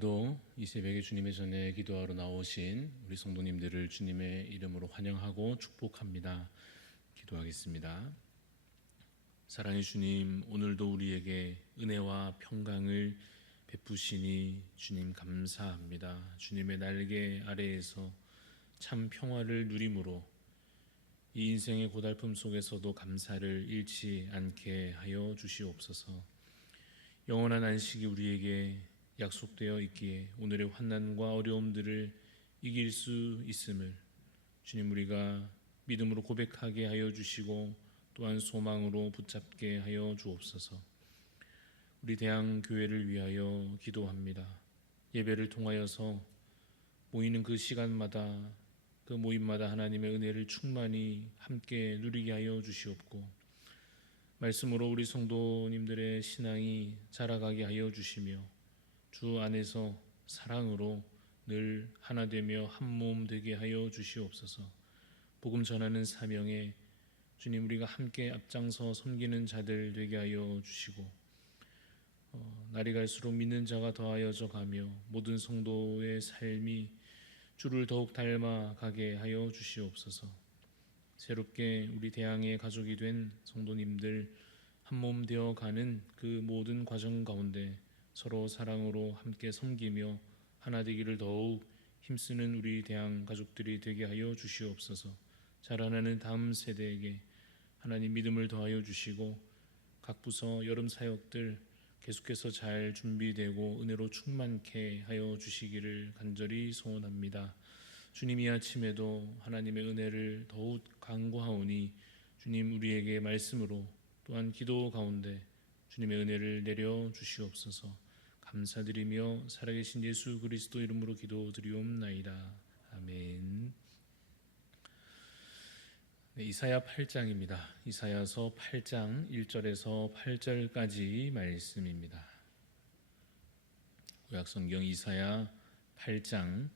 오늘도 이 새벽에 주님의 전에 기도하러 나오신 우리 성도님들을 주님의 이름으로 환영하고 축복합니다. 기도하겠습니다. 사랑의 주님, 오늘도 우리에게 은혜와 평강을 베푸시니 주님 감사합니다. 주님의 날개 아래에서 참 평화를 누림으로 이 인생의 고달픔 속에서도 감사를 잃지 않게 하여 주시옵소서. 영원한 안식이 우리에게 약속되어 있기에 오늘의 환난과 어려움들을 이길 수 있음을 주님 우리가 믿음으로 고백하게 하여 주시고 또한 소망으로 붙잡게 하여 주옵소서. 우리 대한교회를 위하여 기도합니다. 예배를 통하여서 모이는 그 시간마다 그 모임마다 하나님의 은혜를 충만히 함께 누리게 하여 주시옵고 말씀으로 우리 성도님들의 신앙이 자라가게 하여 주시며 주 안에서 사랑으로 늘 하나 되며 한 몸 되게 하여 주시옵소서. 복음 전하는 사명에 주님 우리가 함께 앞장서 섬기는 자들 되게 하여 주시고 날이 갈수록 믿는 자가 더하여져 가며 모든 성도의 삶이 주를 더욱 닮아가게 하여 주시옵소서. 새롭게 우리 대항의 가족이 된 성도님들 한 몸 되어 가는 그 모든 과정 가운데 서로 사랑으로 함께 섬기며 하나 되기를 더욱 힘쓰는 우리 대항 가족들이 되게 하여 주시옵소서. 자라나는 다음 세대에게 하나님 믿음을 더하여 주시고 각 부서 여름 사역들 계속해서 잘 준비되고 은혜로 충만케 하여 주시기를 간절히 소원합니다. 주님 이 아침에도 하나님의 은혜를 더욱 간구하오니 주님 우리에게 말씀으로 또한 기도 가운데 주님의 은혜를 내려 주시옵소서. 감사드리며 살아계신 예수 그리스도 이름으로 기도드리옵나이다. 아멘. 네, 이사야 8장입니다. 이사야서 8장 1절에서 8절까지 말씀입니다. 구약성경 이사야 8장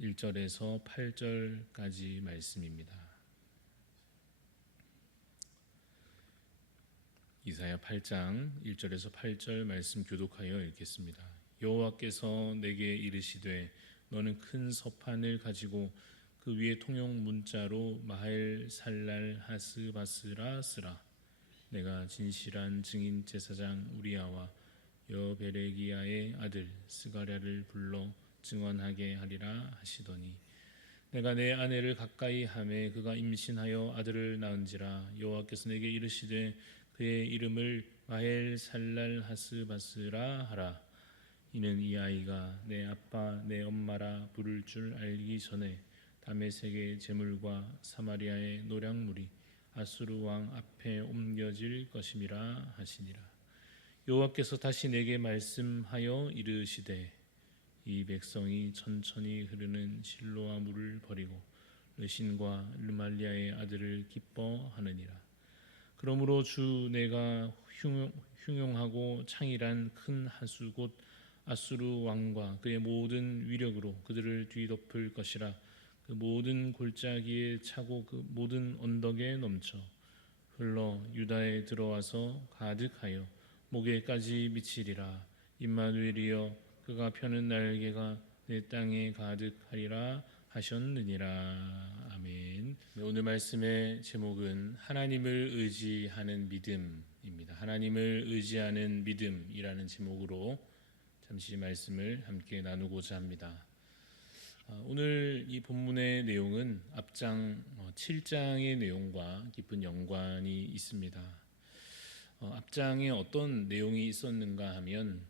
1절에서 8절까지 말씀입니다. 이사야 8장 1절에서 8절 말씀 교독하여 읽겠습니다. 여호와께서 내게 이르시되 너는 큰 서판을 가지고 그 위에 통용 문자로 마헬 살랄 하스바스라 쓰라. 내가 진실한 증인 제사장 우리야와 여베레기야의 아들 스가랴를 불러 증언하게 하리라 하시더니 내가 내 아내를 가까이 하매 그가 임신하여 아들을 낳은지라. 여호와께서 내게 이르시되 그의 이름을 마헬 살랄 하스바스라 하라. 이는 이 아이가 내 아빠 내 엄마라 부를 줄 알기 전에 다메섹의 제물과 사마리아의 노략물이 아수르 왕 앞에 옮겨질 것임이라 하시니라. 여호와께서 다시 내게 말씀하여 이르시되 이 백성이 천천히 흐르는 실로아 물을 버리고 르신과 르말리아의 아들을 기뻐하느니라. 그러므로 주 내가 흉용하고 창일한 큰 하수 곧 아수르 왕과 그의 모든 위력으로 그들을 뒤덮을 것이라. 그 모든 골짜기에 차고 그 모든 언덕에 넘쳐 흘러 유다에 들어와서 가득하여 목에까지 미치리라. 임마누엘이여 그가 펴는 날개가 내 땅에 가득하리라 하셨느니라. 아멘. 오늘 말씀의 제목은 하나님을 의지하는 믿음입니다. 하나님을 의지하는 믿음이라는 제목으로 잠시 말씀을 함께 나누고자 합니다. 오늘 이 본문의 내용은 앞장 7장의 내용과 깊은 연관이 있습니다. 앞장에 어떤 내용이 있었는가 하면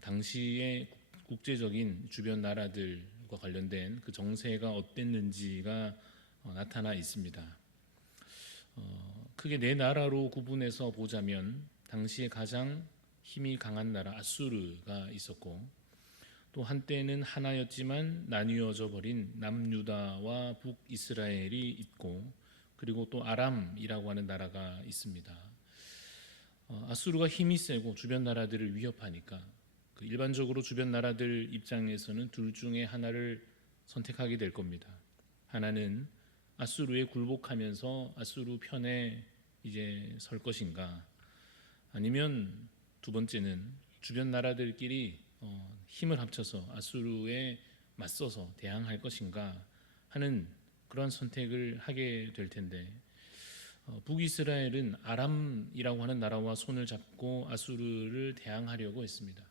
당시의 국제적인 주변 나라들과 관련된 그 정세가 어땠는지가 나타나 있습니다. 크게 네 나라로 구분해서 보자면 당시에 가장 힘이 강한 나라 아수르가 있었고 또 한때는 하나였지만 나뉘어져 버린 남유다와 북이스라엘이 있고 그리고 또 아람이라고 하는 나라가 있습니다. 아수르가 힘이 세고 주변 나라들을 위협하니까 일반적으로 주변 나라들 입장에서는 둘 중에 하나를 선택하게 될 겁니다. 하나는 아수르에 굴복하면서 아수르 편에 이제 설 것인가, 아니면 두 번째는 주변 나라들끼리 힘을 합쳐서 아수르에 맞서서 대항할 것인가 하는 그런 선택을 하게 될 텐데, 북이스라엘은 아람이라고 하는 나라와 손을 잡고 아수르를 대항하려고 했습니다.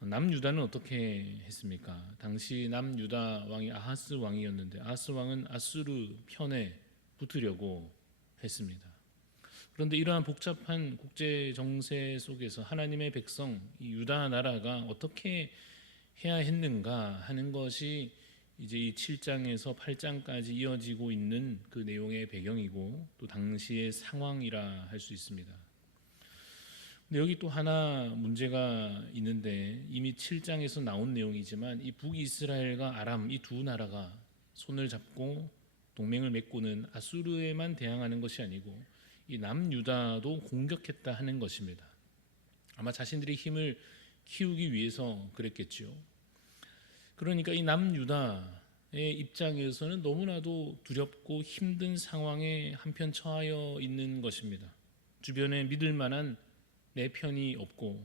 남유다는 어떻게 했습니까? 당시 남유다 왕이 아하스 왕이었는데, 아하스 왕은 아수르 편에 붙으려고 했습니다. 그런데 이러한 복잡한 국제 정세 속에서 하나님의 백성 이 유다 나라가 어떻게 해야 했는가 하는 것이 이제 이 7장에서 8장까지 이어지고 있는 그 내용의 배경이고 또 당시의 상황이라 할 수 있습니다. 근데 여기 또 하나 문제가 있는데, 이미 7장에서 나온 내용이지만 이 북이스라엘과 아람 이 두 나라가 손을 잡고 동맹을 맺고는 아수르에만 대항하는 것이 아니고 이 남유다도 공격했다 하는 것입니다. 아마 자신들의 힘을 키우기 위해서 그랬겠죠. 그러니까 이 남유다의 입장에서는 너무나도 두렵고 힘든 상황에 한편 처하여 있는 것입니다. 주변에 믿을 만한 내 편이 없고,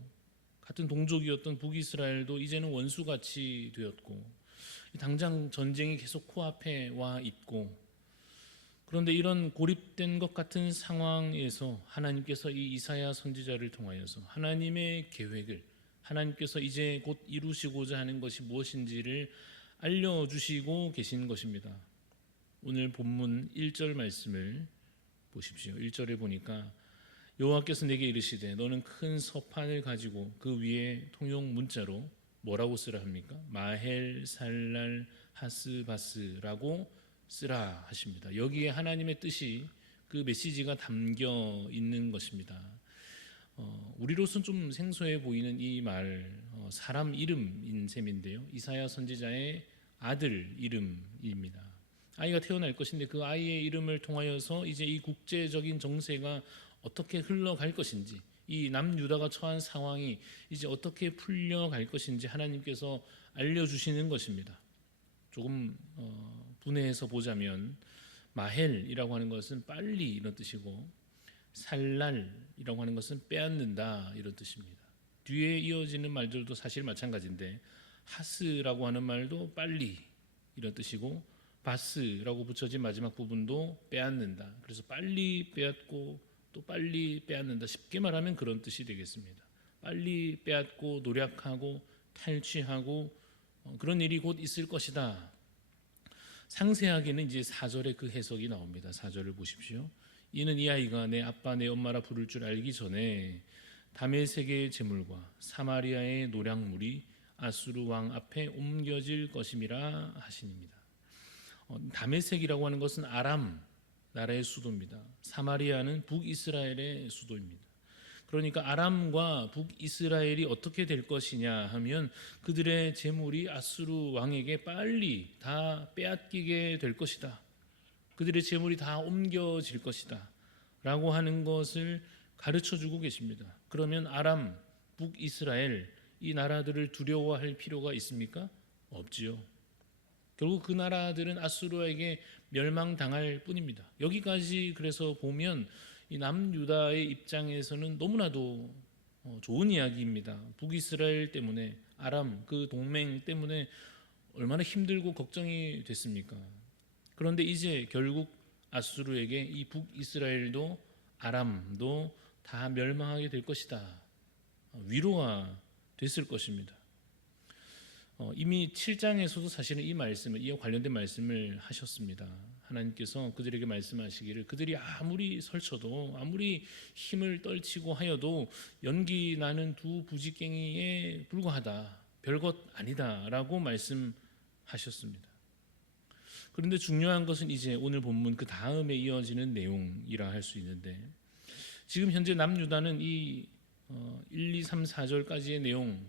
같은 동족이었던 북이스라엘도 이제는 원수같이 되었고, 당장 전쟁이 계속 코앞에 와 있고, 그런데 이런 고립된 것 같은 상황에서 하나님께서 이 이사야 선지자를 통하여서 하나님의 계획을, 하나님께서 이제 곧 이루시고자 하는 것이 무엇인지를 알려주시고 계신 것입니다. 오늘 본문 1절 말씀을 보십시오. 1절에 보니까 여호와께서 내게 이르시되 너는 큰 서판을 가지고 그 위에 통용 문자로 뭐라고 쓰라 합니까? 마헬 살랄 하스바스라고 쓰라 하십니다. 여기에 하나님의 뜻이, 그 메시지가 담겨 있는 것입니다. 우리로서는 좀 생소해 보이는 이 말, 사람 이름인 셈인데요, 이사야 선지자의 아들 이름입니다. 아이가 태어날 것인데 그 아이의 이름을 통하여서 이제 이 국제적인 정세가 어떻게 흘러갈 것인지, 이 남유다가 처한 상황이 이제 어떻게 풀려갈 것인지 하나님께서 알려주시는 것입니다. 조금 분해해서 보자면 마헬이라고 하는 것은 빨리 이런 뜻이고, 살랄이라고 하는 것은 빼앗는다 이런 뜻입니다. 뒤에 이어지는 말들도 사실 마찬가지인데, 하스라고 하는 말도 빨리 이런 뜻이고, 바스라고 붙여진 마지막 부분도 빼앗는다. 그래서 빨리 빼앗고 또 빨리 빼앗는다. 쉽게 말하면 그런 뜻이 되겠습니다. 빨리 빼앗고 노력하고 탈취하고 그런 일이 곧 있을 것이다. 상세하게는 이제 4절에 그 해석이 나옵니다. 4절을 보십시오. 이는 이 아이가 내 아빠 내 엄마라 부를 줄 알기 전에 다메섹의 제물과 사마리아의 노략물이 아수르 왕 앞에 옮겨질 것임이라 하시니입니다. 다메섹이라고 하는 것은 아람 나라의 수도입니다. 사마리아는 북이스라엘의 수도입니다. 그러니까 아람과 북이스라엘이 어떻게 될 것이냐 하면 그들의 재물이 아수르 왕에게 빨리 다 빼앗기게 될 것이다. 그들의 재물이 다 옮겨질 것이다 라고 하는 것을 가르쳐주고 계십니다. 그러면 아람, 북이스라엘 이 나라들을 두려워할 필요가 있습니까? 없지요. 결국 그 나라들은 아수르에게 멸망당할 뿐입니다. 여기까지 그래서 보면 이 남유다의 입장에서는 너무나도 좋은 이야기입니다. 북이스라엘 때문에, 아람 그 동맹 때문에 얼마나 힘들고 걱정이 됐습니까? 그런데 이제 결국 아수르에게 이 북이스라엘도 아람도 다 멸망하게 될 것이다. 위로가 됐을 것입니다. 이미 7장에서도 사실은 이 말씀을, 이와 관련된 말씀을 하셨습니다. 하나님께서 그들에게 말씀하시기를 그들이 아무리 설쳐도 아무리 힘을 떨치고 하여도 연기 나는 두 부지깽이에 불과하다, 별것 아니다 라고 말씀하셨습니다. 그런데 중요한 것은 이제 오늘 본문 그 다음에 이어지는 내용이라 할 수 있는데, 지금 현재 남유다는 이 1, 2, 3, 4절까지의 내용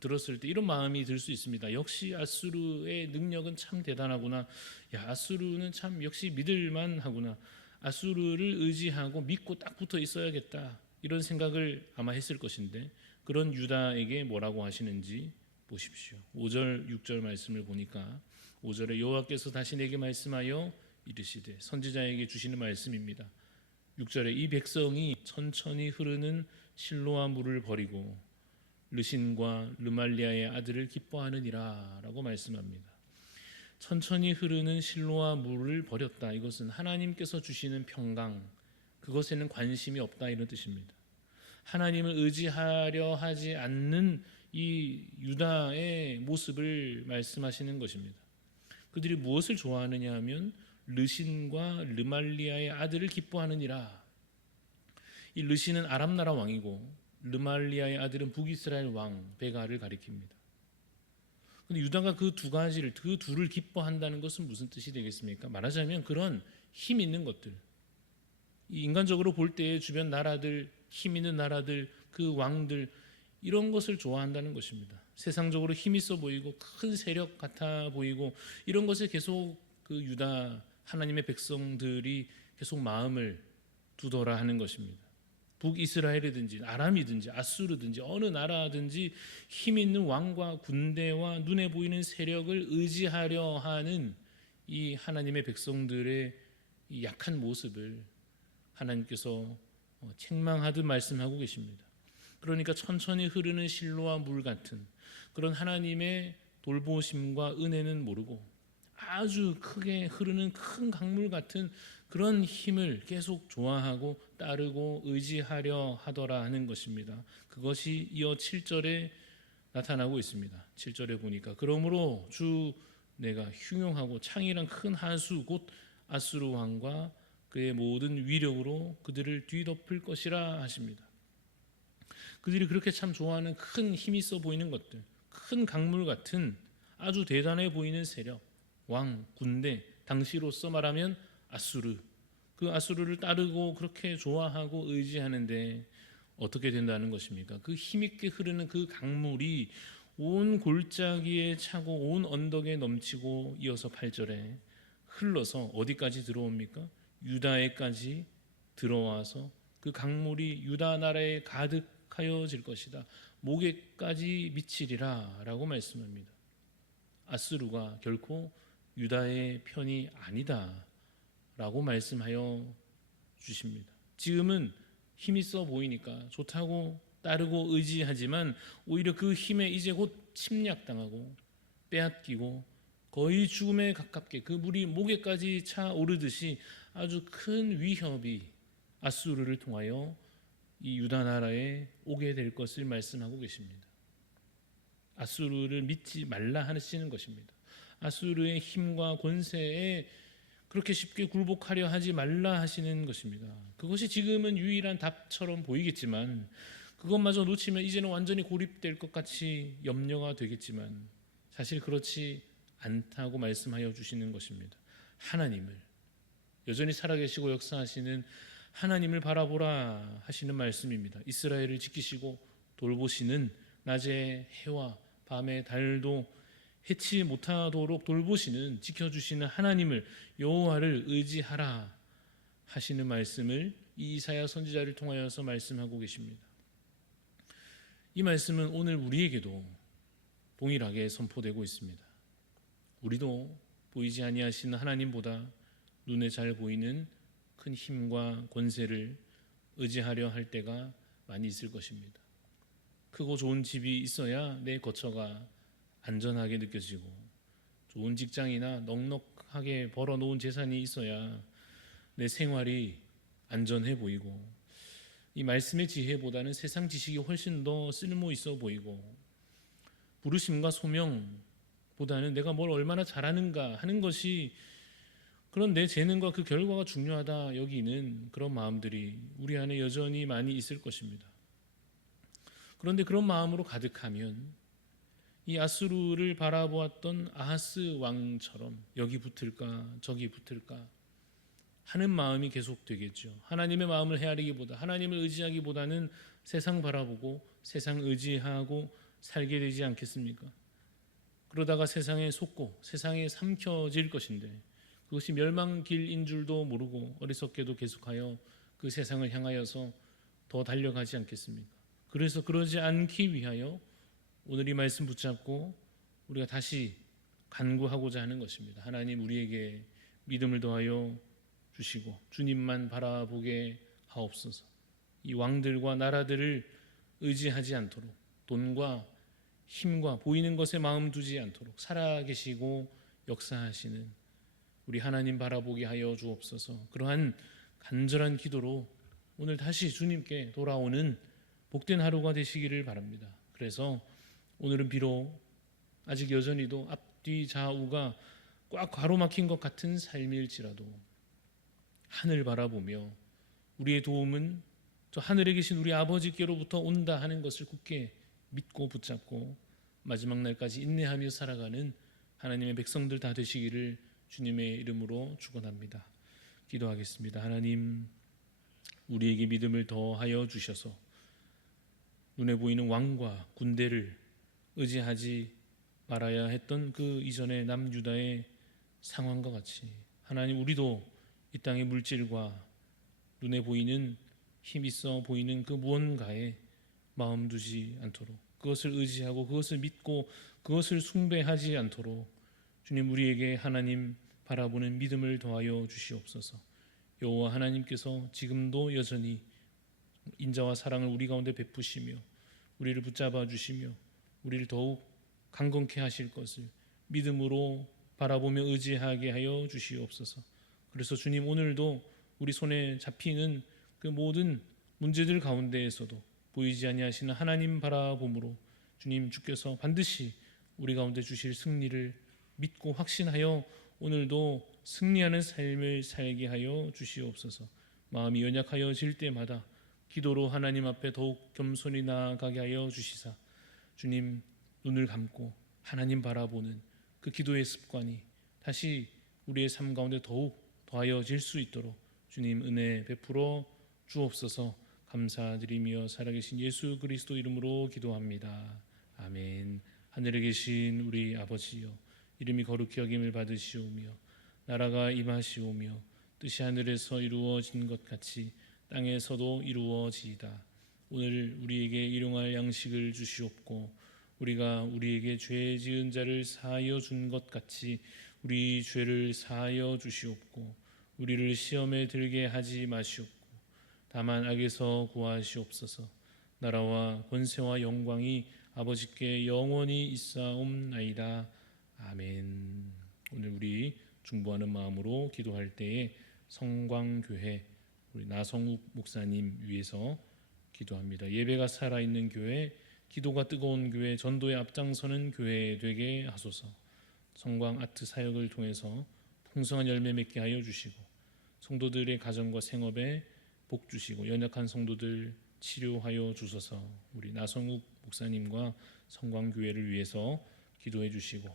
들었을 때 이런 마음이 들 수 있습니다. 역시 아수르의 능력은 참 대단하구나. 야, 아수르는 참 역시 믿을만 하구나. 아수르를 의지하고 믿고 딱 붙어 있어야겠다. 이런 생각을 아마 했을 것인데, 그런 유다에게 뭐라고 하시는지 보십시오. 5절 6절 말씀을 보니까 5절에 여호와께서 다시 내게 말씀하여 이르시되, 선지자에게 주시는 말씀입니다. 6절에 이 백성이 천천히 흐르는 실로아 물을 버리고 르신과 르말리아의 아들을 기뻐하느니라 라고 말씀합니다. 천천히 흐르는 실로와 물을 버렸다. 이것은 하나님께서 주시는 평강, 그것에는 관심이 없다 이런 뜻입니다. 하나님을 의지하려 하지 않는 이 유다의 모습을 말씀하시는 것입니다. 그들이 무엇을 좋아하느냐 하면 르신과 르말리아의 아들을 기뻐하느니라. 이 르신은 아람 나라 왕이고 르말리아의 아들은 북이스라엘 왕 베가를 가리킵니다. 근데 유다가 그 두 가지를, 그 둘을 기뻐한다는 것은 무슨 뜻이 되겠습니까? 말하자면 그런 힘 있는 것들, 인간적으로 볼 때 주변 나라들, 힘 있는 나라들, 그 왕들, 이런 것을 좋아한다는 것입니다. 세상적으로 힘 있어 보이고 큰 세력 같아 보이고 이런 것에 계속 그 유다 하나님의 백성들이 계속 마음을 두더라 하는 것입니다. 북이스라엘이든지 아람이든지 아수르든지 어느 나라든지 힘 있는 왕과 군대와 눈에 보이는 세력을 의지하려 하는 이 하나님의 백성들의 이 약한 모습을 하나님께서 책망하듯 말씀하고 계십니다. 그러니까 천천히 흐르는 실로와 물 같은 그런 하나님의 돌보심과 은혜는 모르고 아주 크게 흐르는 큰 강물 같은 그런 힘을 계속 좋아하고 따르고 의지하려 하더라 하는 것입니다. 그것이 이어 7절에 나타나고 있습니다. 7절에 보니까 그러므로 주 내가 흉용하고 창이란 큰 하수 곧 아수르 왕과 그의 모든 위력으로 그들을 뒤덮을 것이라 하십니다. 그들이 그렇게 참 좋아하는 큰 힘 있어 보이는 것들, 큰 강물 같은 아주 대단해 보이는 세력, 왕, 군대, 당시로서 말하면 아수르, 그 아수르를 따르고 그렇게 좋아하고 의지하는데 어떻게 된다는 것입니까? 그 힘있게 흐르는 그 강물이 온 골짜기에 차고 온 언덕에 넘치고 이어서 8절에 흘러서 어디까지 들어옵니까? 유다에까지 들어와서 그 강물이 유다 나라에 가득하여질 것이다. 목에까지 미치리라 라고 말씀합니다. 아수르가 결코 유다의 편이 아니다 라고 말씀하여 주십니다. 지금은 힘이 있어 보이니까 좋다고 따르고 의지하지만 오히려 그 힘에 이제 곧 침략당하고 빼앗기고 거의 죽음에 가깝게 그 물이 목에까지 차오르듯이 아주 큰 위협이 아수르를 통하여 이 유다 나라에 오게 될 것을 말씀하고 계십니다. 아수르를 믿지 말라 하시는 것입니다. 아수르의 힘과 권세에 그렇게 쉽게 굴복하려 하지 말라 하시는 것입니다. 그것이 지금은 유일한 답처럼 보이겠지만 그것마저 놓치면 이제는 완전히 고립될 것 같이 염려가 되겠지만 사실 그렇지 않다고 말씀하여 주시는 것입니다. 하나님을, 여전히 살아계시고 역사하시는 하나님을 바라보라 하시는 말씀입니다. 이스라엘을 지키시고 돌보시는 낮에 해와 밤에 달도 해치 못하도록 돌보시는, 지켜주시는 하나님을, 여호와를 의지하라 하시는 말씀을 이 이사야 선지자를 통하여서 말씀하고 계십니다. 이 말씀은 오늘 우리에게도 동일하게 선포되고 있습니다. 우리도 보이지 아니하시는 하나님보다 눈에 잘 보이는 큰 힘과 권세를 의지하려 할 때가 많이 있을 것입니다. 크고 좋은 집이 있어야 내 거처가 안전하게 느껴지고 좋은 직장이나 넉넉하게 벌어놓은 재산이 있어야 내 생활이 안전해 보이고 이 말씀의 지혜보다는 세상 지식이 훨씬 더 쓸모 있어 보이고 부르심과 소명보다는 내가 뭘 얼마나 잘하는가 하는 것이 그런 내 재능과 그 결과가 중요하다 여기는 그런 마음들이 우리 안에 여전히 많이 있을 것입니다. 그런데 그런 마음으로 가득하면 이 아수르를 바라보았던 아하스 왕처럼 여기 붙을까 저기 붙을까 하는 마음이 계속 되겠죠. 하나님의 마음을 헤아리기보다, 하나님을 의지하기보다는 세상 바라보고 세상 의지하고 살게 되지 않겠습니까? 그러다가 세상에 속고 세상에 삼켜질 것인데 그것이 멸망길인 줄도 모르고 어리석게도 계속하여 그 세상을 향하여서 더 달려가지 않겠습니까? 그래서 그러지 않기 위하여 오늘 이 말씀 붙잡고 우리가 다시 간구하고자 하는 것입니다. 하나님 우리에게 믿음을 더하여 주시고 주님만 바라보게 하옵소서. 이 왕들과 나라들을 의지하지 않도록 돈과 힘과 보이는 것에 마음 두지 않도록 살아계시고 역사하시는 우리 하나님 바라보게 하여 주옵소서. 그러한 간절한 기도로 오늘 다시 주님께 돌아오는 복된 하루가 되시기를 바랍니다. 그래서 오늘은 비록 아직 여전히도 앞뒤 좌우가 꽉 가로막힌 것 같은 삶일지라도 하늘 바라보며 우리의 도움은 저 하늘에 계신 우리 아버지께로부터 온다 하는 것을 굳게 믿고 붙잡고 마지막 날까지 인내하며 살아가는 하나님의 백성들 다 되시기를 주님의 이름으로 축원합니다. 기도하겠습니다. 하나님, 우리에게 믿음을 더하여 주셔서 눈에 보이는 왕과 군대를 의지하지 말아야 했던 그 이전의 남유다의 상황과 같이 하나님, 우리도 이 땅의 물질과 눈에 보이는 힘 있어 보이는 그 무언가에 마음 두지 않도록 그것을 의지하고 그것을 믿고 그것을 숭배하지 않도록 주님, 우리에게 하나님 바라보는 믿음을 더하여 주시옵소서. 여호와 하나님께서 지금도 여전히 인자와 사랑을 우리 가운데 베푸시며 우리를 붙잡아 주시며 우리를 더욱 강건케 하실 것을 믿음으로 바라보며 의지하게 하여 주시옵소서. 그래서 주님, 오늘도 우리 손에 잡히는 그 모든 문제들 가운데에서도 보이지 아니하시는 하나님 바라봄으로 주님, 주께서 반드시 우리 가운데 주실 승리를 믿고 확신하여 오늘도 승리하는 삶을 살게 하여 주시옵소서. 마음이 연약하여질 때마다 기도로 하나님 앞에 더욱 겸손히 나아가게 하여 주시사 주님, 눈을 감고 하나님 바라보는 그 기도의 습관이 다시 우리의 삶 가운데 더욱 더하여질 수 있도록 주님 은혜 베풀어 주옵소서. 감사드리며 살아계신 예수 그리스도 이름으로 기도합니다. 아멘. 하늘에 계신 우리 아버지여, 이름이 거룩히 여김을 받으시오며 나라가 임하시오며 뜻이 하늘에서 이루어진 것 같이 땅에서도 이루어지이다. 오늘 우리에게 일용할 양식을 주시옵고 우리가 우리에게 죄 지은 자를 사하여 준 것 같이 우리 죄를 사하여 주시옵고 우리를 시험에 들게 하지 마시옵고 다만 악에서 구하시옵소서. 나라와 권세와 영광이 아버지께 영원히 있사옵나이다. 아멘. 오늘 우리 중보하는 마음으로 기도할 때에 성광교회 우리 나성욱 목사님 위해서 기도합니다. 예배가 살아있는 교회, 기도가 뜨거운 교회, 전도에 앞장서는 교회 되게 하소서. 성광 아트 사역을 통해서 풍성한 열매 맺게 하여 주시고 성도들의 가정과 생업에 복 주시고 연약한 성도들 치료하여 주소서. 우리 나성욱 목사님과 성광교회를 위해서 기도해 주시고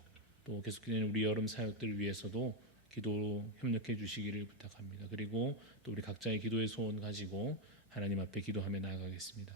또 계속되는 우리 여름 사역들을 위해서도 기도로 협력해 주시기를 부탁합니다. 그리고 또 우리 각자의 기도의 소원 가지고 하나님 앞에 기도하며 나아가겠습니다.